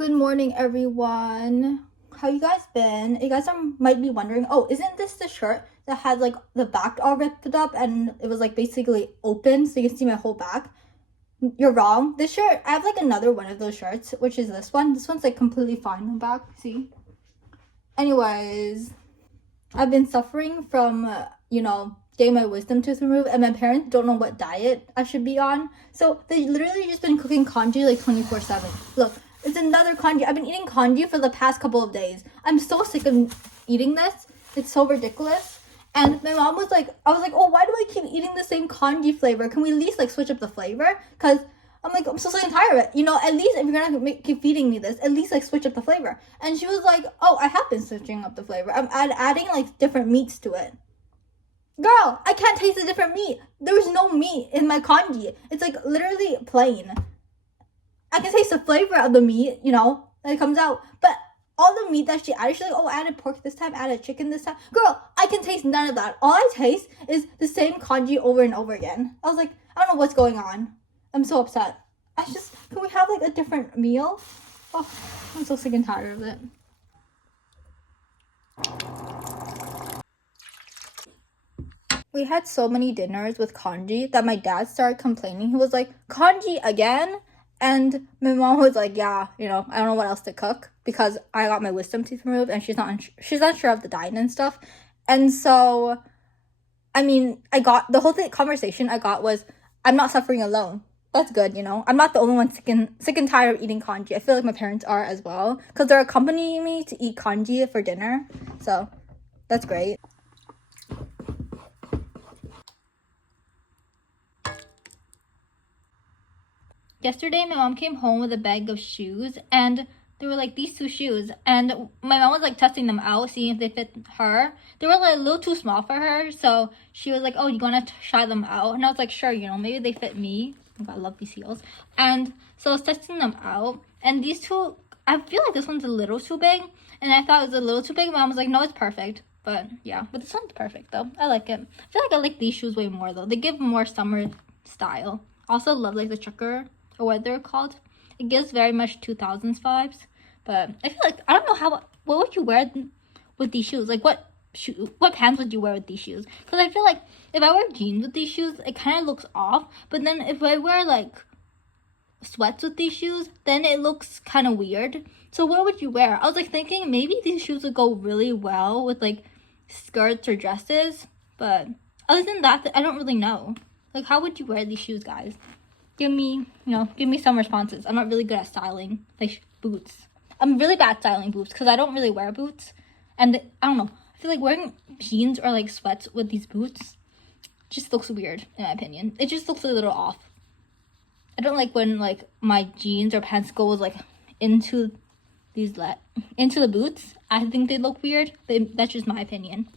Good morning, everyone. How you guys been? You guys might be wondering, oh, isn't this the shirt that had like the back all ripped up and it was like basically open so you can see my whole back? You're wrong. This shirt, I have like another one of those shirts, which is this one. This one's like completely fine on the back, see? Anyways, I've been suffering from, getting my wisdom tooth removed, and my parents don't know what diet I should be on. So they literally just been cooking congee like 24/7. Look, it's another congee. I've been eating congee for the past couple of days. I'm so sick of eating this. It's so ridiculous. And my mom was like, I was like, oh, why do I keep eating the same congee flavor? Can we at least like switch up the flavor? Because I'm like, I'm so sick and tired of it. At least if you're gonna keep feeding me this, at least like switch up the flavor. And she was like, oh, I have been switching up the flavor. I'm adding like different meats to it. Girl, I can't taste the different meat. There's no meat in my congee. It's like literally plain. I can taste the flavor of the meat, that it comes out. But all the meat that she added, she's like, oh, I added pork this time, added chicken this time. Girl, I can taste none of that. All I taste is the same congee over and over again. I was like, I don't know what's going on. I'm so upset. Can we have like a different meal? Oh, I'm so sick and tired of it. We had so many dinners with congee that my dad started complaining. He was like, congee again? And my mom was like, yeah, I don't know what else to cook because I got my wisdom teeth removed and she's not sure of the diet and stuff. And so, I got the whole conversation I got was, I'm not suffering alone. That's good, I'm not the only one sick and tired of eating congee. I feel like my parents are as well because they're accompanying me to eat congee for dinner. So that's great. Yesterday, my mom came home with a bag of shoes, and they were like these two shoes. And my mom was like testing them out, seeing if they fit her. They were like a little too small for her, so she was like, "Oh, you want to try them out?" And I was like, "Sure, maybe they fit me." Oh God, I love these heels. And so I was testing them out, and these two, I feel like this one's a little too big, and I thought it was a little too big. My mom was like, "No, it's perfect." But yeah, but this one's perfect though. I like it. I feel like I like these shoes way more though. They give more summer style. Also love like the checker or what they're called. It gives very much 2000s vibes. But I feel like, I don't know what would you wear with these shoes? Like what pants would you wear with these shoes? Because I feel like if I wear jeans with these shoes, it kind of looks off. But then if I wear like sweats with these shoes, then it looks kind of weird. So what would you wear? I was like thinking maybe these shoes would go really well with like skirts or dresses. But other than that, I don't really know. Like how would you wear these shoes, guys? Give me some responses. I'm not really good at styling, like boots. I'm really bad at styling boots because I don't really wear boots. And I don't know. I feel like wearing jeans or like sweats with these boots just looks weird, in my opinion. It just looks a little off. I don't like when like my jeans or pants goes like into the boots. I think they look weird, but that's just my opinion.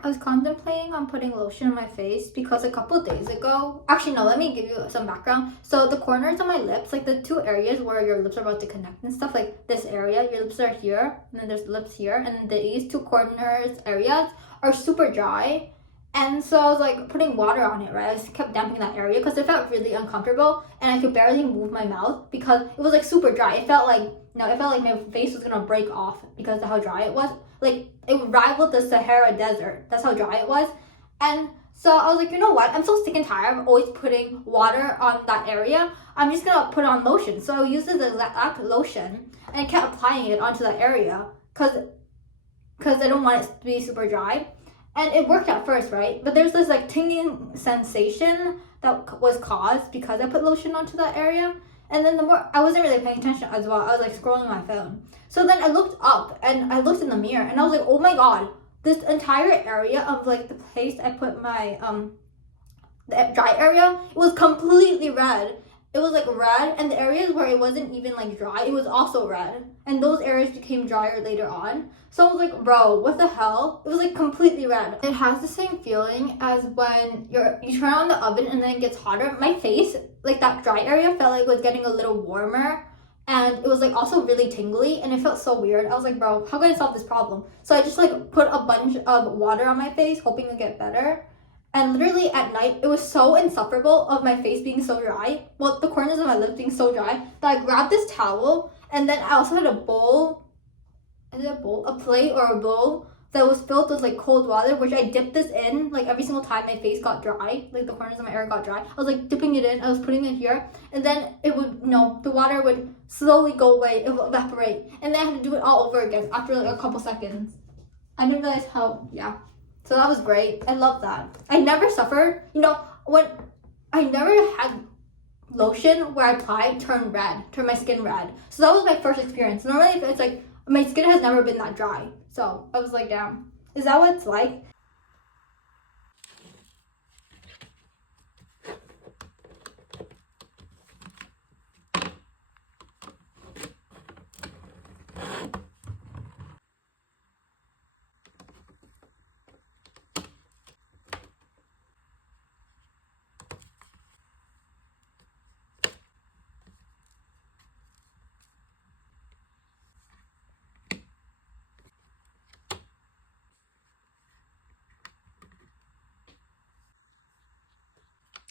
I was contemplating on putting lotion on my face because a couple days ago, actually no, let me give you some background. So the corners of my lips, like the two areas where your lips are about to connect and stuff, like this area, your lips are here, and then there's lips here, and then these two corners areas are super dry. And so I was like putting water on it, right? I just kept damping that area because it felt really uncomfortable and I could barely move my mouth because it was like super dry. It felt like my face was gonna break off because of how dry it was. Like it rivaled the Sahara Desert. That's how dry it was. And so I was like, you know what? I'm so sick and tired of always putting water on that area. I'm just gonna put on lotion. So I used the exact lotion and I kept applying it onto that area because I don't want it to be super dry. And it worked at first, right? But there's this like tingling sensation that was caused because I put lotion onto that area. And then I wasn't really paying attention as well. I was like scrolling my phone. So then I looked up and I looked in the mirror and I was like, oh my God, this entire area of like the place I put my, the dry area, it was completely red. It was like red, and the areas where it wasn't even like dry, it was also red. And those areas became drier later on. So I was like, bro, what the hell? It was like completely red. It has the same feeling as when you turn on the oven and then it gets hotter. My face, like that dry area, felt like it was getting a little warmer. And it was like also really tingly and it felt so weird. I was like, bro, how can I solve this problem? So I just like put a bunch of water on my face, hoping it would get better. And literally at night, it was so insufferable of my face being so dry, well, the corners of my lips being so dry, that I grabbed this towel, and then I also had a bowl, is it a bowl? A plate or a bowl that was filled with like cold water, which I dipped this in like every single time my face got dry, like the corners of my ear got dry. I was like dipping it in, I was putting it here, and then it would, no, the water would slowly go away, it would evaporate, and then I had to do it all over again after like a couple seconds. I didn't realize how, yeah. So that was great. I love that. I never suffered, when I never had lotion where I applied turn my skin red. So that was my first experience. Normally it's like, my skin has never been that dry. So I was like, damn, is that what it's like?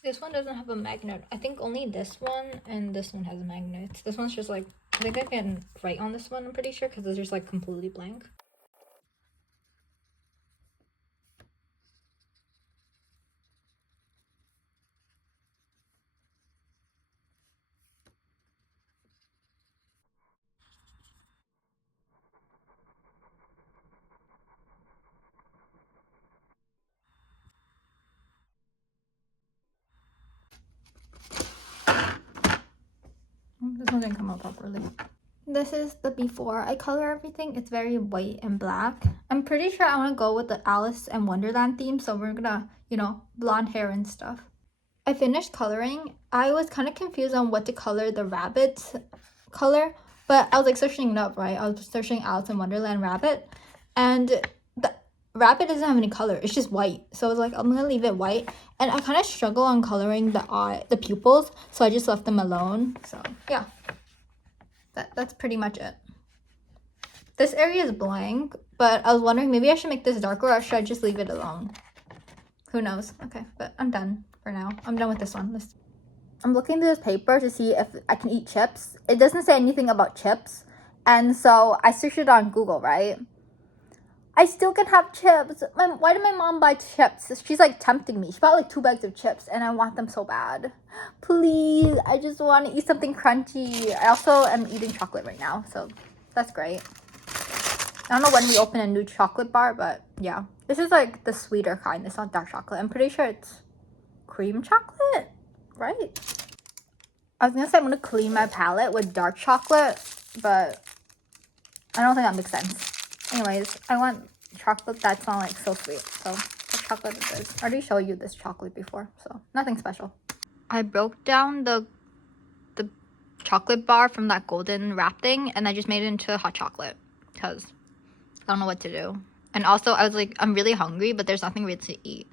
This one doesn't have a magnet. I think only this one and this one has magnets. This one's just like, I think I can write on this one, I'm pretty sure, because it's just like completely blank. This one didn't come out properly. This is the before. I color everything. It's very white and black. I'm pretty sure I want to go with the Alice and Wonderland theme, so we're gonna, blonde hair and stuff. I finished coloring. I was kind of confused on what to color the rabbit's color, but I was like searching it up, right? I was searching Alice in Wonderland rabbit, and the rabbit doesn't have any color. It's just white. So I was like, I'm gonna leave it white. And I kind of struggle on coloring the pupils, so I just left them alone. So yeah, that's pretty much it. This area is blank, but I was wondering maybe I should make this darker or should I just leave it alone? Who knows? Okay, but I'm done for now. I'm done with this one. I'm looking through this paper to see if I can eat chips. It doesn't say anything about chips, and so I searched it on Google, right? I still can have chips. Why did my mom buy chips? She's like tempting me. She bought like 2 bags of chips and I want them so bad. Please, I just want to eat something crunchy. I also am eating chocolate right now, so that's great. I don't know when we open a new chocolate bar, but yeah. This is like the sweeter kind. It's not dark chocolate. I'm pretty sure it's cream chocolate, right? I was gonna say I'm gonna clean my palette with dark chocolate, but I don't think that makes sense. Anyways, I want chocolate that's not like so sweet. So what chocolate is this? I already showed you this chocolate before, so nothing special. I broke down the chocolate bar from that golden wrap thing and I just made it into hot chocolate because I don't know what to do. And also I was like, I'm really hungry, but there's nothing really to eat.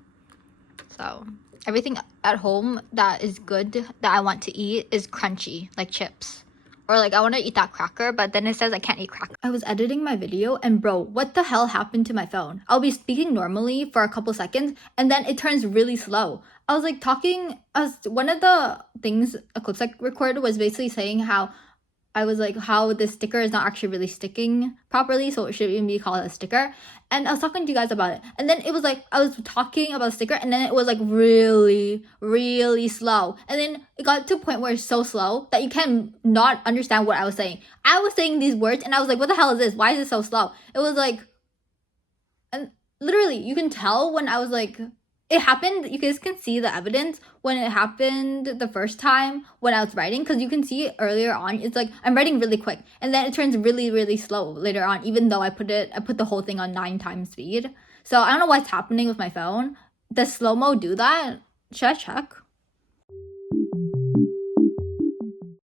So everything at home that is good that I want to eat is crunchy, like chips. Or like I want to eat that cracker, but then it says I can't eat cracker. I was editing my video and bro, what the hell happened to my phone? I'll be speaking normally for a couple seconds and then it turns really slow. I was like talking, one of the things Eclipse recorded was basically saying how I was like, how the sticker is not actually really sticking properly, so it shouldn't even be called a sticker. And I was talking to you guys about it. And then it was like, I was talking about a sticker, and then it was like really, really slow. And then it got to a point where it's so slow that you can not understand what I was saying. I was saying these words, and I was like, what the hell is this? Why is it so slow? It was like, and literally, you can tell when I was like, it happened, you guys can see the evidence when it happened the first time when I was writing, because you can see earlier on, it's like I'm writing really quick and then it turns really, really slow later on, even though I put the whole thing on 9 times speed. So I don't know what's happening with my phone. Does slow-mo do that? Should I check?